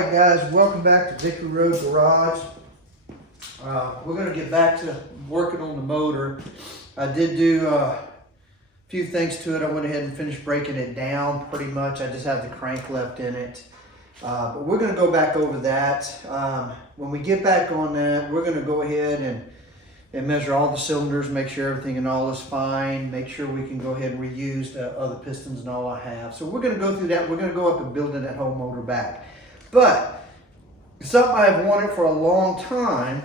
Alright guys, welcome back to Victory Road Garage. We're going to get back to working on the motor. I did do a few things to it. I went ahead and finished breaking it down pretty much. I just have the crank left in it. But we're going to go back over that. When we get back on that, we're going to go ahead and measure all the cylinders, make sure everything and all is fine, make sure we can go ahead and reuse the other pistons and all I have. So we're going to go through that. We're going to go up and building that whole motor back. But something I've wanted for a long time,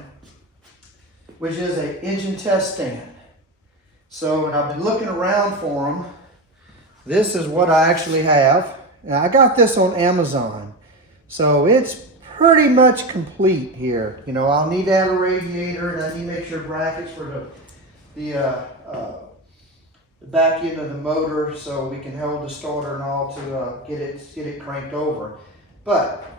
which is an engine test stand. So, and I've been looking around for them. This is what I actually have. Now, I got this on Amazon. So it's pretty much complete here. You know, I'll need to add a radiator, and I need to make sure brackets for the back end of the motor so we can hold the starter and all to get it cranked over. But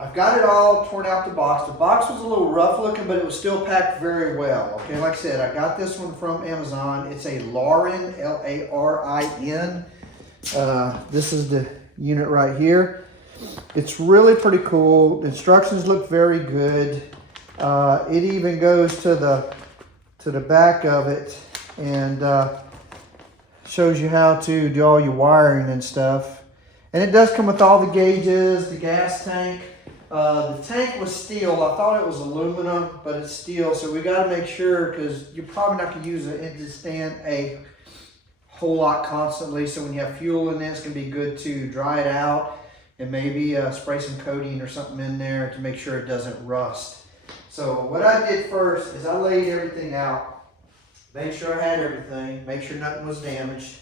I've got it all torn out the box. The box was a little rough looking, but it was still packed very well. Okay, like I said, I got this one from Amazon. It's a Larin, L-A-R-I-N. This is the unit right here. It's really pretty cool. The instructions look very good. It even goes to the back of it and shows you how to do all your wiring and stuff. And it does come with all the gauges, the gas tank. The tank was steel. I thought it was aluminum, but it's steel. So we got to make sure, because you're probably not going to use an engine stand a whole lot constantly. So when you have fuel in there, it's going to be good to dry it out and maybe spray some coating or something in there to make sure it doesn't rust. So what I did first is I laid everything out, made sure I had everything, make sure nothing was damaged.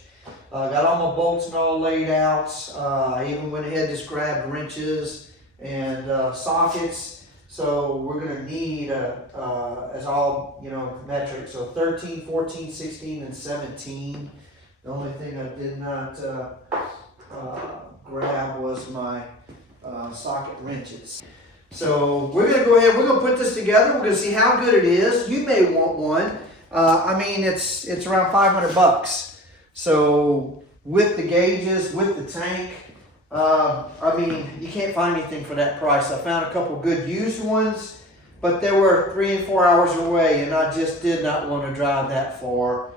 Got all my bolts and all laid out. I even went ahead and just grabbed wrenches and sockets. So we're going to need, as all, you know, metric. So 13, 14, 16, and 17. The only thing I did not grab was my socket wrenches. So we're going to go ahead, we're going to put this together. We're going to see how good it is. You may want one. I mean, it's around 500 bucks. So with the gauges, with the tank, I mean, you can't find anything for that price. I found a couple good used ones, but they were 3 and 4 hours away, and I just did not want to drive that far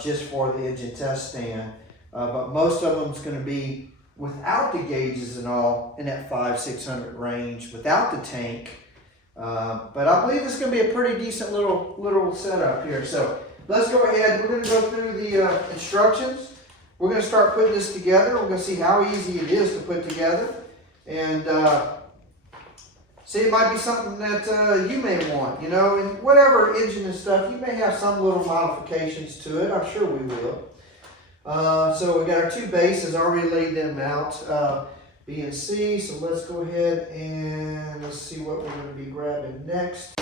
just for the engine test stand. But most of them is going to be without the gauges and all in that 500-600 range, without the tank. But I believe it's going to be a pretty decent little setup here. So let's go ahead. We're going to go through the instructions. We're going to start putting this together. We're going to see how easy it is to put together. And see, it might be something that you may want, you know. And whatever engine and stuff, you may have some little modifications to it. I'm sure we will. So we got our two bases, already laid them out, B and C. So let's go ahead and let's see what we're going to be grabbing next.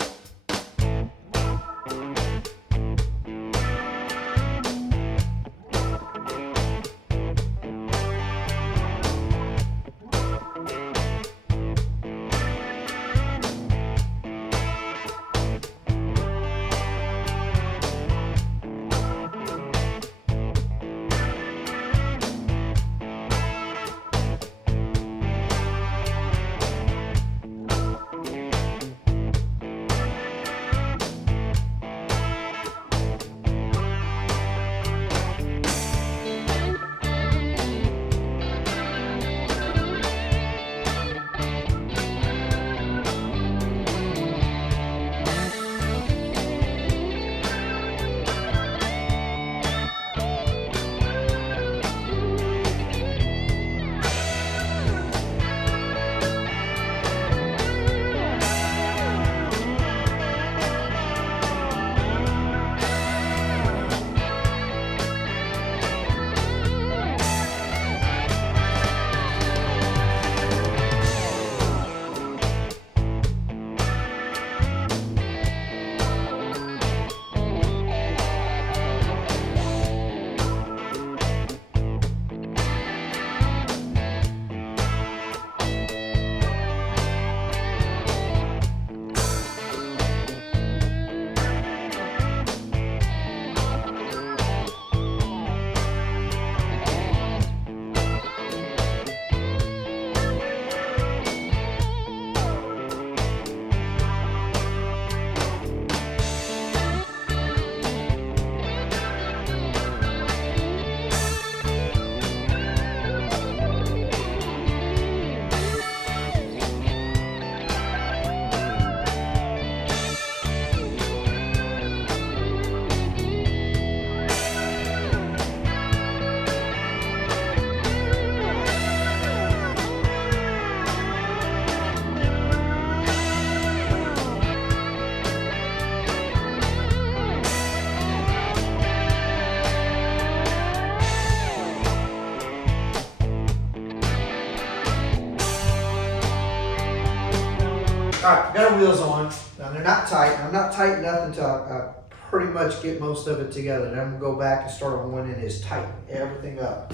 right, got our wheels on. Now they're not tight. I'm not tight enough until I pretty much get most of it together. Then I'm gonna go back and start on one end is tighten everything up.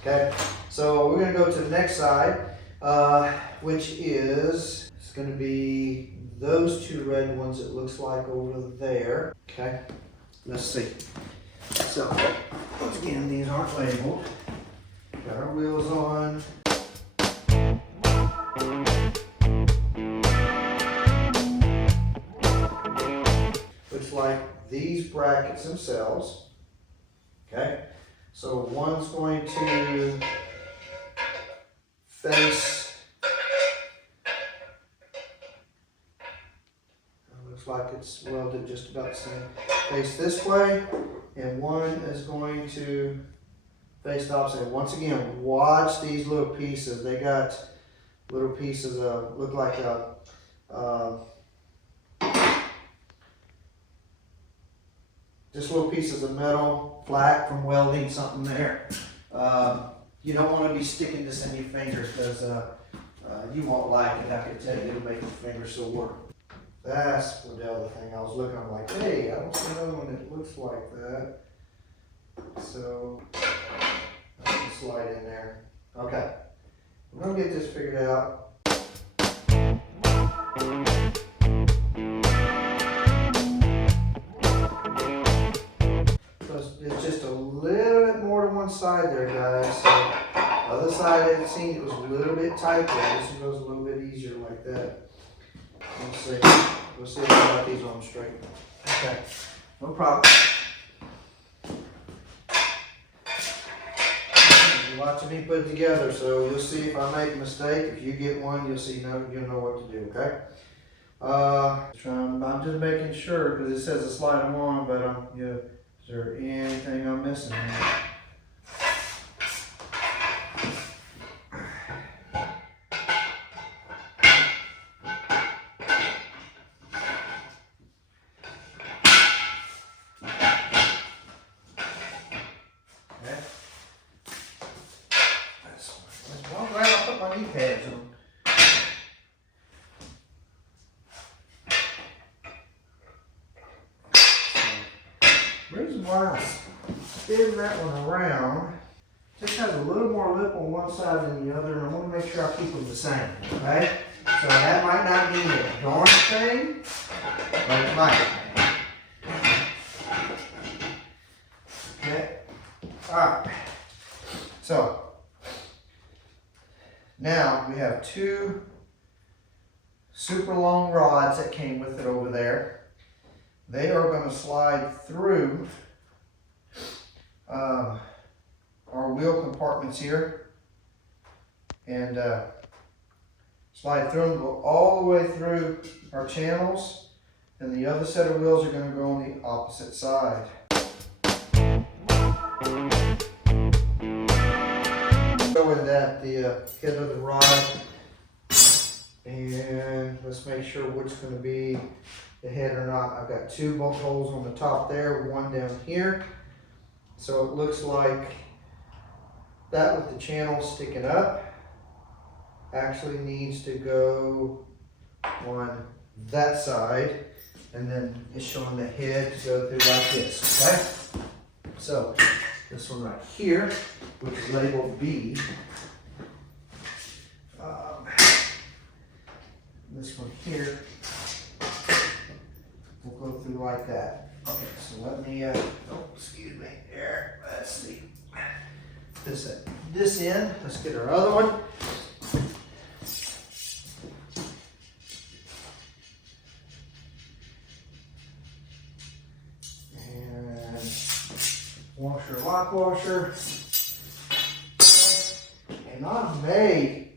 Okay, so we're gonna go to the next side, which is, it's gonna be those two red ones it looks like over there. Okay, let's see. So, once again, these aren't labeled. Got our wheels on. Looks like these brackets themselves. Okay, so one's going to face, looks like it's welded just about the same, face this way, and one is going to face the opposite. Once again, watch these little pieces. They got little pieces of, look like just little pieces of metal, flat from welding something there. You don't want to be sticking this in your fingers because you won't like it. I can tell you, it'll make your fingers sore. That's the other thing I was looking. I'm like, hey, I don't see another one that looks like that. So I can slide in there. Okay, we're gonna get this figured out. So it's just a little bit more to one side there, guys. So other side, it seemed it was a little bit tight there. This goes a little bit easier like that. Let's see. We'll see if I got these on straight. Okay, no problem. You're watching me put it together, so you'll see if I make a mistake. If you get one, you'll see. You'll know what to do. Okay. I'm just making sure because it says to slide them on, but is there anything I'm missing here? Well, I'm glad I put my knee pads on. Reason why I spin that one around, just has a little more lip on one side than the other, and I want to make sure I keep them the same, okay? So that might not mean a darn thing, but it might. Okay, alright. So, now we have two super long rods that came with it over there. They are going to slide through our wheel compartments here and slide through them, go all the way through our channels, and the other set of wheels are going to go on the opposite side. Showing that the head of the rod, and let's make sure which going to be the head or not. I've got two bolt holes on the top there, one down here. So it looks like that with the channel sticking up actually needs to go on that side, and then it's showing the head to go through like this, okay? So this one right here, which is labeled B, this one here will go through like that. Okay, so let me, oh, excuse me, there, let's see. This end, let's get our other one. And washer, lock washer. And I may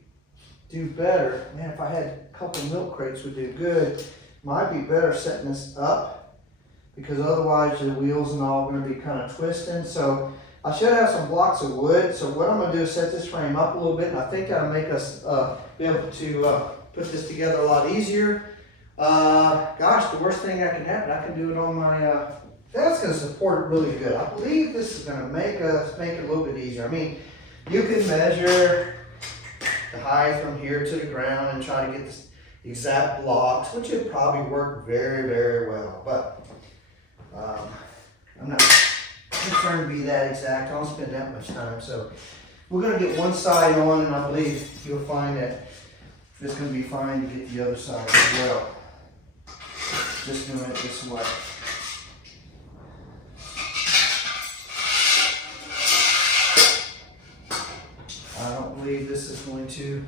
do better. Man, if I had a couple milk crates would do good. Might be better setting this up because otherwise the wheels and all are going to be kind of twisting. So I should have some blocks of wood. So what I'm going to do is set this frame up a little bit, and I think that'll make us be able to put this together a lot easier. Gosh, the worst thing that can happen, I can do it on my, that's going to support it really good. I believe this is going to make it a little bit easier. I mean, you can measure the height from here to the ground and try to get this. exact blocks, which would probably work very, very well. But I'm not concerned to be that exact. I don't spend that much time. So we're going to get one side on, and I believe you'll find that it's going to be fine to get the other side as well. Just doing it this way. I don't believe this is going to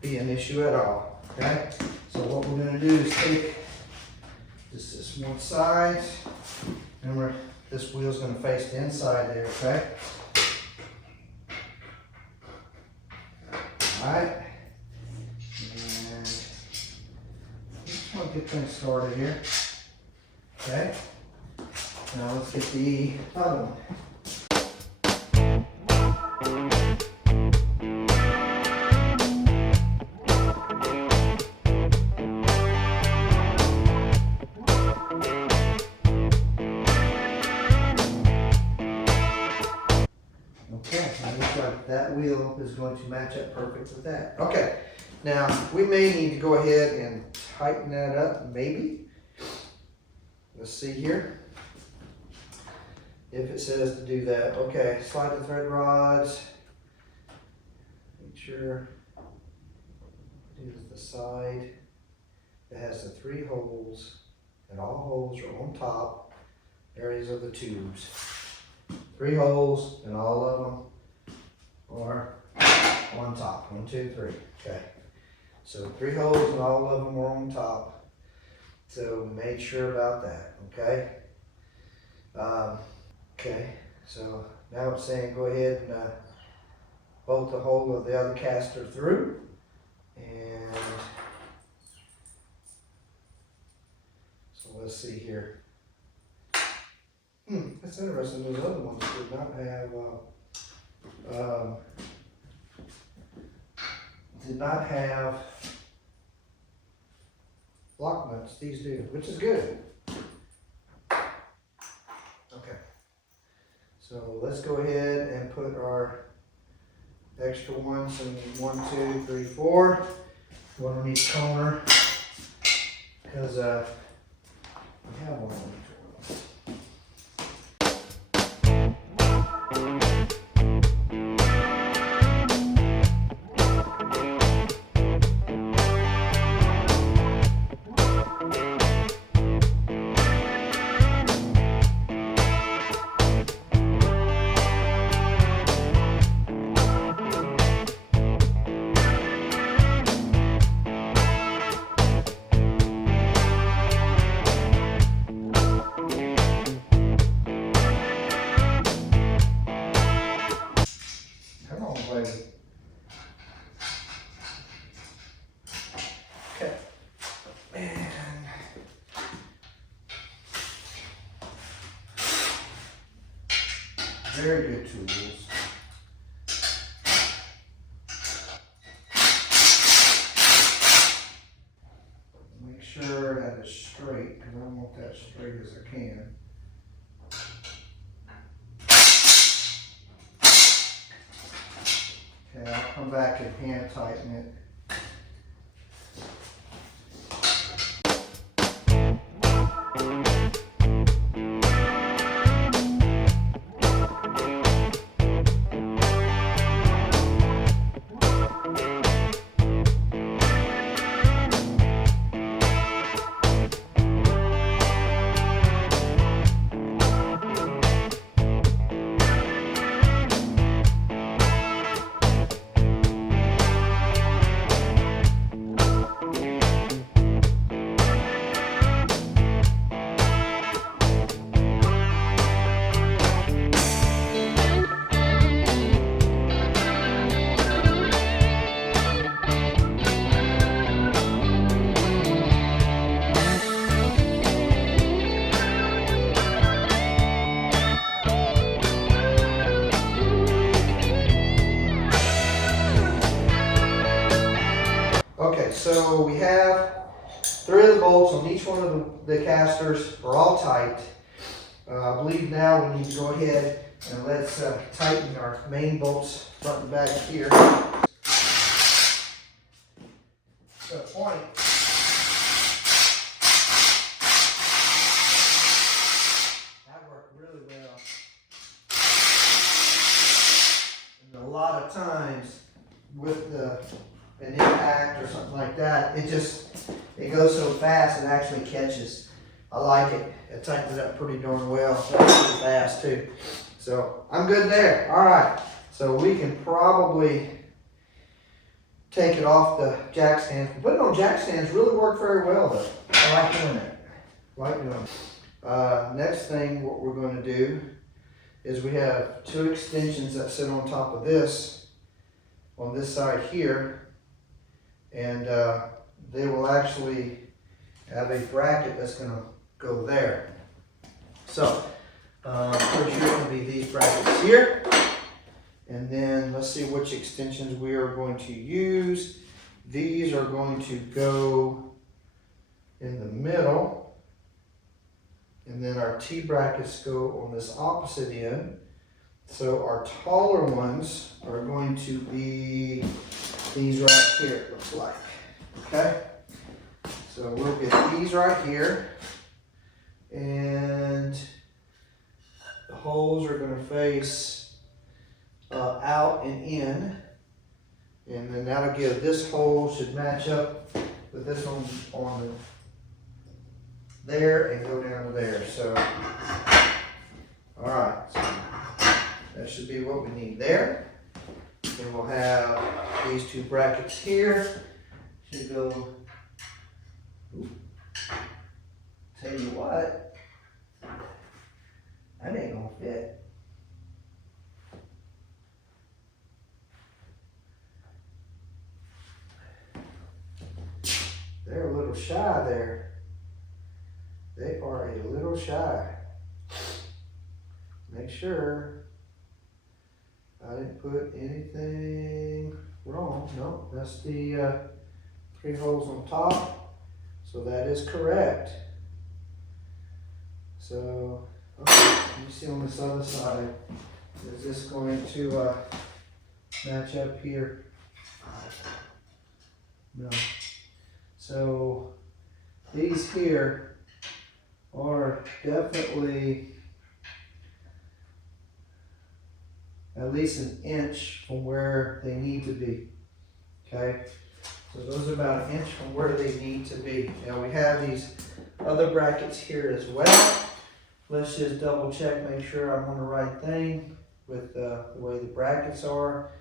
be an issue at all. Okay? So what we're going to do is take this one side. Remember, this wheel's going to face the inside there, okay? Alright. And just want to get things started here. Okay? Now let's get the other one. That wheel is going to match up perfect with that. Okay, now we may need to go ahead and tighten that up, maybe. Let's see here. If it says to do that. Okay, slide the thread rods. Make sure it is the side that has the 3 holes, and all holes are on top areas of the tubes. 3 holes, and all of them or on top. 1, 2, 3. Okay. So 3 holes and all of them were on top. So we made sure about that. Okay. Okay. So now it's saying go ahead and bolt the hole of the other caster through. And so let's see here. That's interesting. Those other ones did not have block nuts. These do, which is good. Okay, so let's go ahead and put our extra ones in 1, 2, 3, 4. One on each corner, because we have one on each one. Okay. And very good tools. Make sure that it's straight, because I want that straight as I can. Okay, I'll come back and hand tighten it. Okay, so we have 3 of the bolts on each one of the casters are all tight. I believe now we need to go ahead and let's tighten our main bolts front and back here. So point times with an impact or something like that, it goes so fast it actually catches. I like it. It tightens it up pretty darn well. That's pretty fast too. So I'm good there. All right. So we can probably take it off the jack stands. Putting on jack stands really work very well though. I like doing it. I like doing it. Next thing what we're going to do is we have two extensions that sit on top of this on this side here, and they will actually have a bracket that's going to go there. So pretty sure it's going to be these brackets here, and then let's see which extensions we are going to use. These are going to go in the middle. And then our T brackets go on this opposite end. So our taller ones are going to be these right here, it looks like. Okay? So we'll get these right here. And the holes are going to face out and in. And then that'll give, this hole should match up with this one on the there and go down to there. So, all right, so that should be what we need there. Then we'll have these two brackets here. Should go, tell you what, that ain't gonna fit. They're a little shy there. They are a little shy. Make sure I didn't put anything wrong. No, that's the 3 holes on top. So that is correct. So, okay, let me see on this other side. Is this going to match up here? No. So these here are definitely at least an inch from where they need to be. Okay, so those are about an inch from where they need to be. Now we have these other brackets here as well. Let's just double check, make sure I'm on the right thing with the way the brackets are.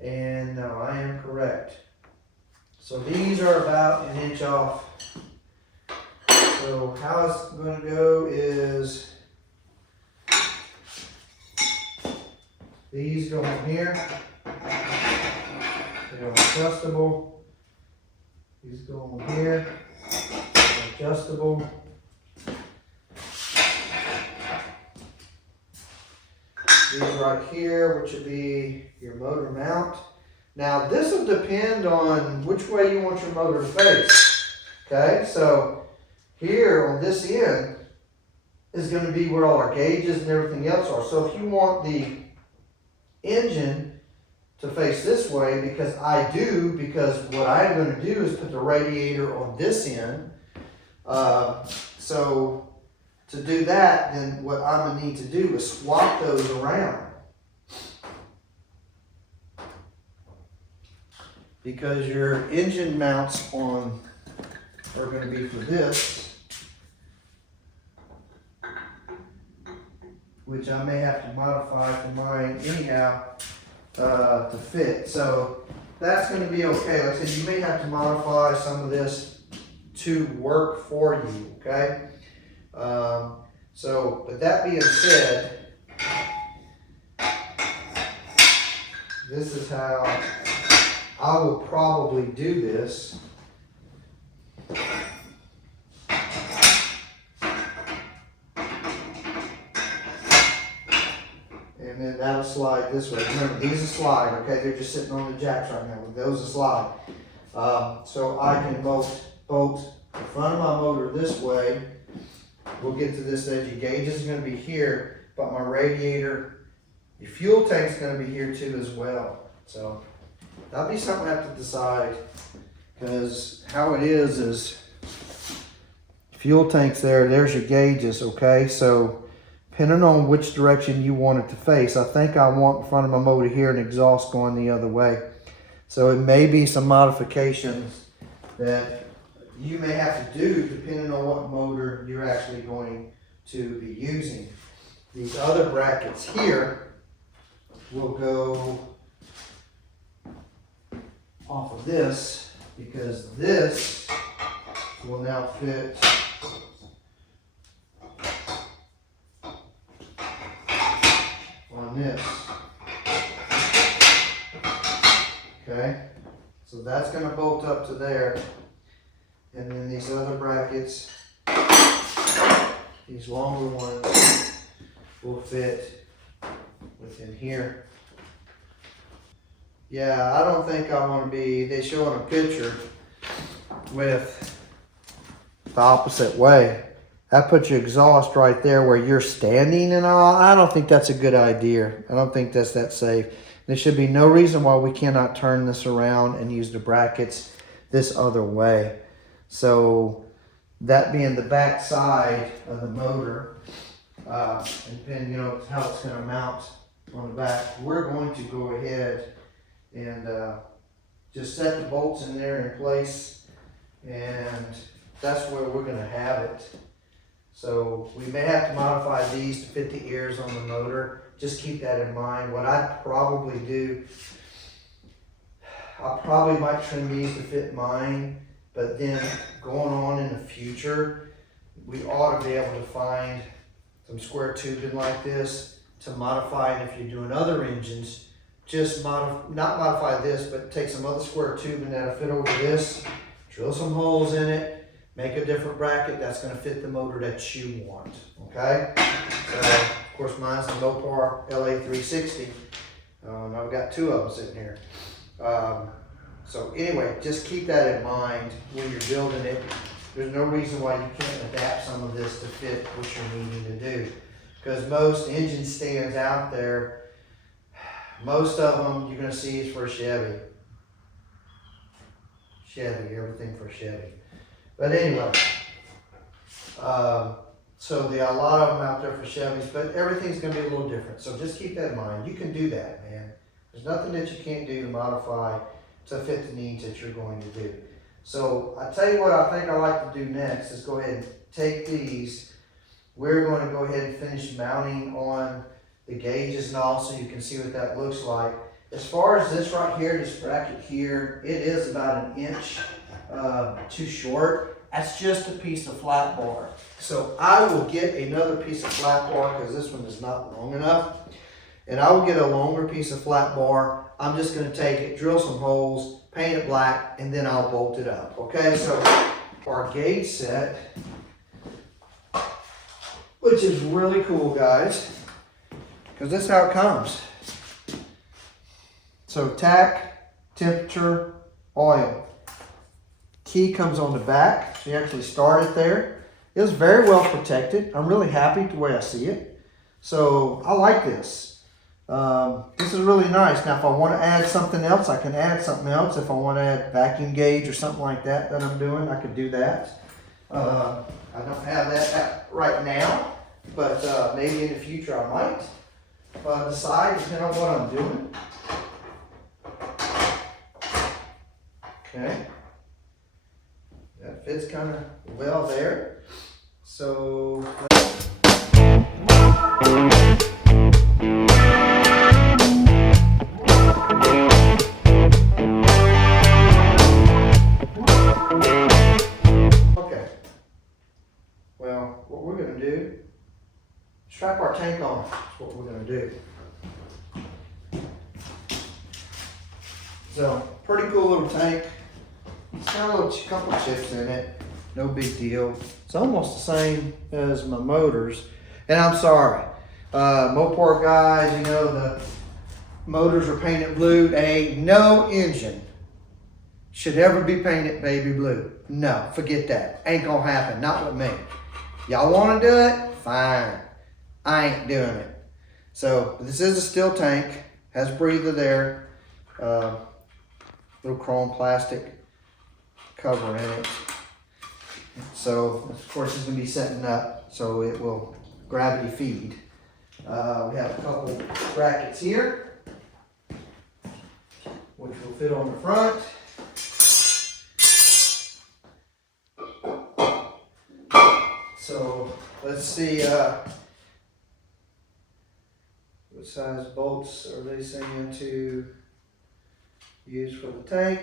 And no, I am correct. So these are about an inch off. So how it's going to go is these go in here. They're adjustable. These go in here. They're adjustable. These right here, which would be your motor mount. Now this will depend on which way you want your motor to face. Okay, so here on this end is going to be where all our gauges and everything else are. So if you want the engine to face this way, because what I'm going to do is put the radiator on this end. So to do that, then what I'm going to need to do is swap those around. Because your engine mounts on are going to be for this, which I may have to modify for mine anyhow to fit. So that's going to be okay. Like I said, you may have to modify some of this to work for you, okay? But that being said, this is how I will probably do this. And then that'll slide this way. Remember, these are slide, okay? They're just sitting on the jacks right now. Those are slide. So I can bolt the front of my motor this way. We'll get to this edge. Your gauge is going to be here, but my radiator, your fuel tank is going to be here too as well. So that'll be something I have to decide, because how it is fuel tanks there, there's your gauges, okay? So depending on which direction you want it to face. I think I want in front of my motor here and exhaust going the other way. So it may be some modifications that you may have to do depending on what motor you're actually going to be using. These other brackets here will go off of this, because this will now fit on this. Okay, so that's going to bolt up to there, and then these other brackets, these longer ones, will fit within here. Yeah, I don't think I want to be, they show in a picture with the opposite way. That puts your exhaust right there where you're standing and all. I don't think that's a good idea. I don't think that's that safe. There should be no reason why we cannot turn this around and use the brackets this other way. So that being the back side of the motor, and depending, you know, how it's going to mount on the back, we're going to go ahead and just set the bolts in there in place, and that's where we're going to have it. So we may have to modify these to fit the ears on the motor. Just keep that in mind. What I'd probably do, I probably might trim these to fit mine, but then going on in the future, we ought to be able to find some square tubing like this to modify it. If you're doing other engines, just not modify this, but take some other square tubing that'll fit over this, drill some holes in it, make a different bracket that's going to fit the motor that you want. Okay? So, of course, mine's the Mopar LA360. I've got two of them sitting here. So anyway, just keep that in mind when you're building it. There's no reason why you can't adapt some of this to fit what you're needing to do. Because most engine stands out there, most of them you're going to see is for a Chevy. Everything for Chevy. But anyway, so there are a lot of them out there for Chevys, but everything's going to be a little different. So just keep that in mind. You can do that, man. There's nothing that you can't do to modify to fit the needs that you're going to do. So I tell you what I think I like to do next is go ahead and take these. We're going to go ahead and finish mounting on the gauges and all, so you can see what that looks like. As far as this right here, this bracket here, it is about 1 inch too short. That's just a piece of flat bar. So I will get another piece of flat bar because this one is not long enough. And I will get a longer piece of flat bar. I'm just going to take it, drill some holes, paint it black, and then I'll bolt it up. Okay, so our gauge set, which is really cool, guys, because this is how it comes. So tack, temperature, oil. Key comes on the back, so you actually start it there. It was very well protected. I'm really happy the way I see it. So I like this. This is really nice. Now if I want to add something else, I can add something else. If I want to add vacuum gauge or something like that I'm doing, I could do that. I don't have that right now, but maybe in the future I might. Decide depending on what I'm doing. Okay. That fits kind of well there. So okay. Well, what we're going to do, strap our tank on. That's what we're going to do. So, pretty cool little tank. It's got a couple chips in it. No big deal. It's almost the same as my motors. And I'm sorry, Mopar guys, you know, the motors are painted blue. Ain't no engine should ever be painted baby blue. No, forget that. Ain't gonna happen. Not with me. Y'all wanna do it? Fine. I ain't doing it. So, this is a steel tank. Has a breather there. Little chrome plastic cover in it. So of course it's going to be setting up so it will gravity feed. We have a couple brackets here, which will fit on the front. So let's see, what size bolts are they saying to use for the tank?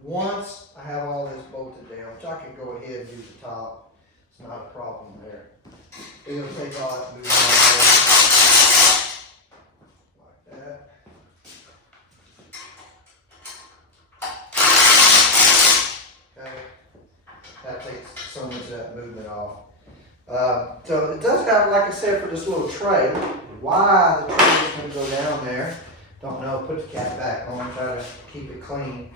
Once I have all this bolted down, which I can go ahead and use the top, it's not a problem there. We're going to take all that moving like that. Okay, that takes so much of that movement off. So it does have, like I said, for this little tray. Why the tray is going to go down there, don't know. Put the cap back on, try to keep it clean.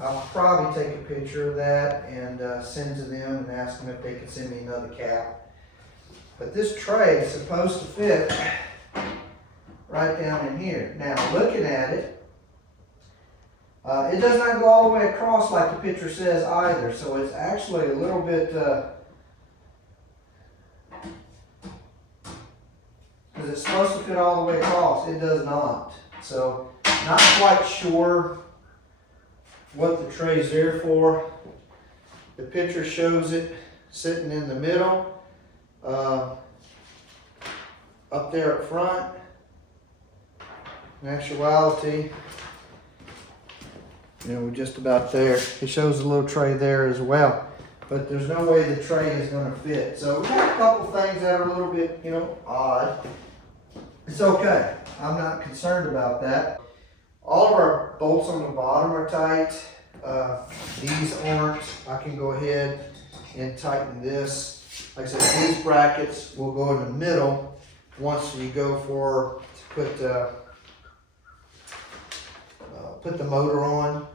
I'll probably take a picture of that and send to them and ask them if they can send me another cap. But this tray is supposed to fit right down in here. Now, looking at it, it does not go all the way across like the picture says either. So it's actually a little bit, because it's supposed to fit all the way across. It does not. So, not quite sure what the tray is there for. The picture shows it sitting in the middle, up there up front. In actuality, we're just about there. It shows a little tray there as well, but there's no way the tray is going to fit. So we have a couple things that are a little bit, odd. It's okay. I'm not concerned about that. All of our bolts on the bottom are tight. These aren't. I can go ahead and tighten this. Like I said, these brackets will go in the middle once you go to put the motor on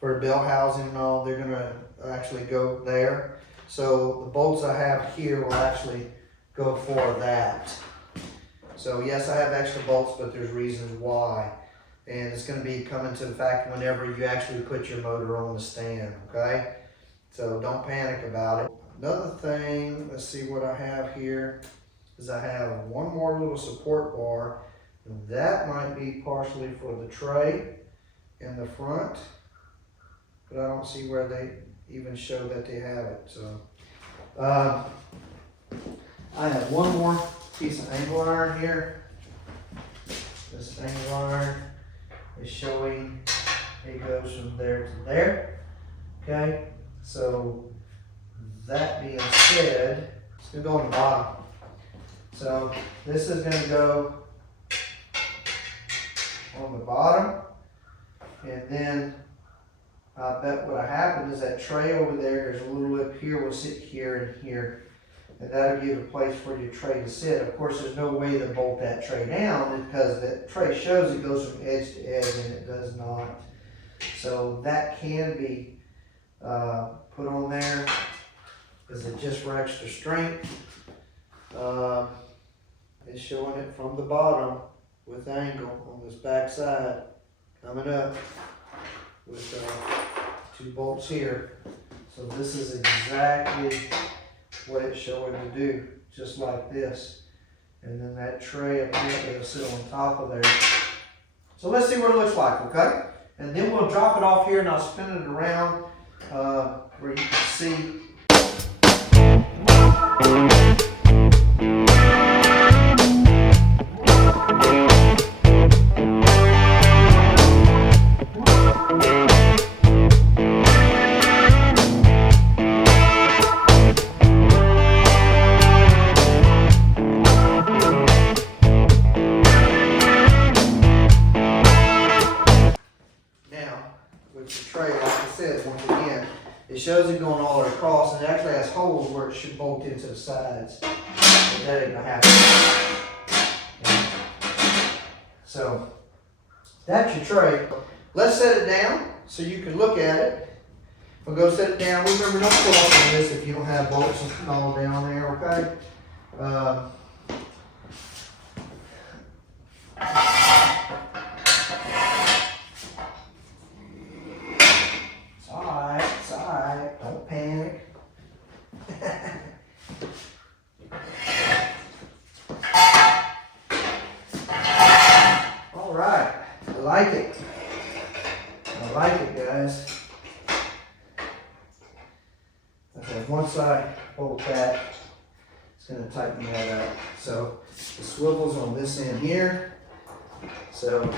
for bell housing and all. They're going to actually go there. So the bolts I have here will actually go for that. So yes, I have extra bolts, but there's reasons why. And it's going to be coming to the fact whenever you actually put your motor on the stand, okay? So don't panic about it. Another thing, let's see what I have here, is I have one more little support bar. And that might be partially for the tray in the front, but I don't see where they even show that they have it. So I have one more piece of angle iron here. This angle iron is showing it goes from there to there. Okay, so that being said, it's going to go on the bottom. So this is going to go on the bottom, and then I bet what happened is that tray over there, there's a little lip here, will sit here and here, and that'll give a place for your tray to sit. Of course, there's no way to bolt that tray down because that tray shows it goes from edge to edge, and it does not. So that can be put on there. Is it just for extra strength? It's showing it from the bottom with angle on this back side, coming up with 2 bolts here. So this is exactly what it's showing to do, just like this. And then that tray apparently will sit on top of there. So let's see what it looks like, okay? And then we'll drop it off here and I'll spin it around where you can see. It shows it going all the way across, and it actually has holes where it should bolt into the sides. But that ain't gonna happen. So that's your tray. Let's set it down so you can look at it. We'll go set it down. Remember, don't pull off on this if you don't have bolts all down there, okay? It's alright. Don't panic. Alright. I like it. I like it, guys. Okay, once I bolt that, it's going to tighten that up. So the swivel's on this end here. So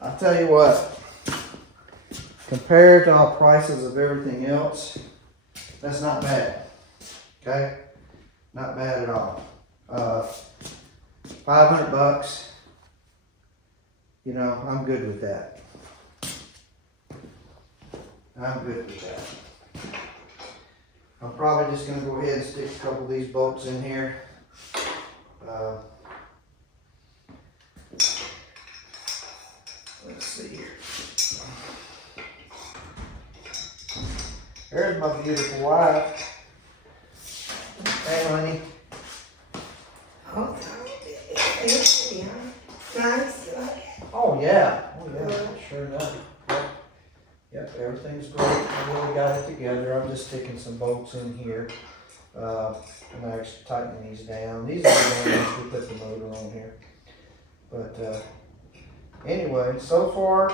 I'll tell you what, compared to our prices of everything else, that's not bad. Okay? Not bad at all. $500. You know, I'm good with that. I'm good with that. I'm probably just going to go ahead and stick a couple of these bolts in here. Let's see here. There's my beautiful wife. Hey, honey. Nice. Oh yeah. Oh yeah. Sure enough. Yep, everything's great. I really got it together. I'm just sticking some bolts in here. I'm actually tightening these down. These are the ones we put the motor on here. But anyway, so far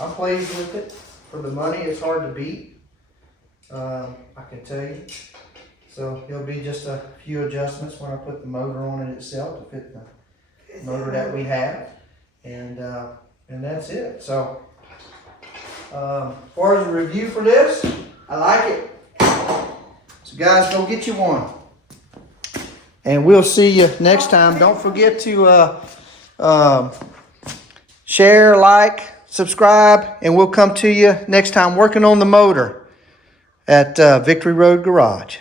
I'm pleased with it. For the money, it's hard to beat. I can tell you. So there'll be just a few adjustments when I put the motor on it itself to fit the motor that we have, and that's it. So as far as a review for this, I like it. So guys, go get you one, and we'll see you next time. Don't forget to share, like, subscribe, and we'll come to you next time working on the motor at Victory Road Garage.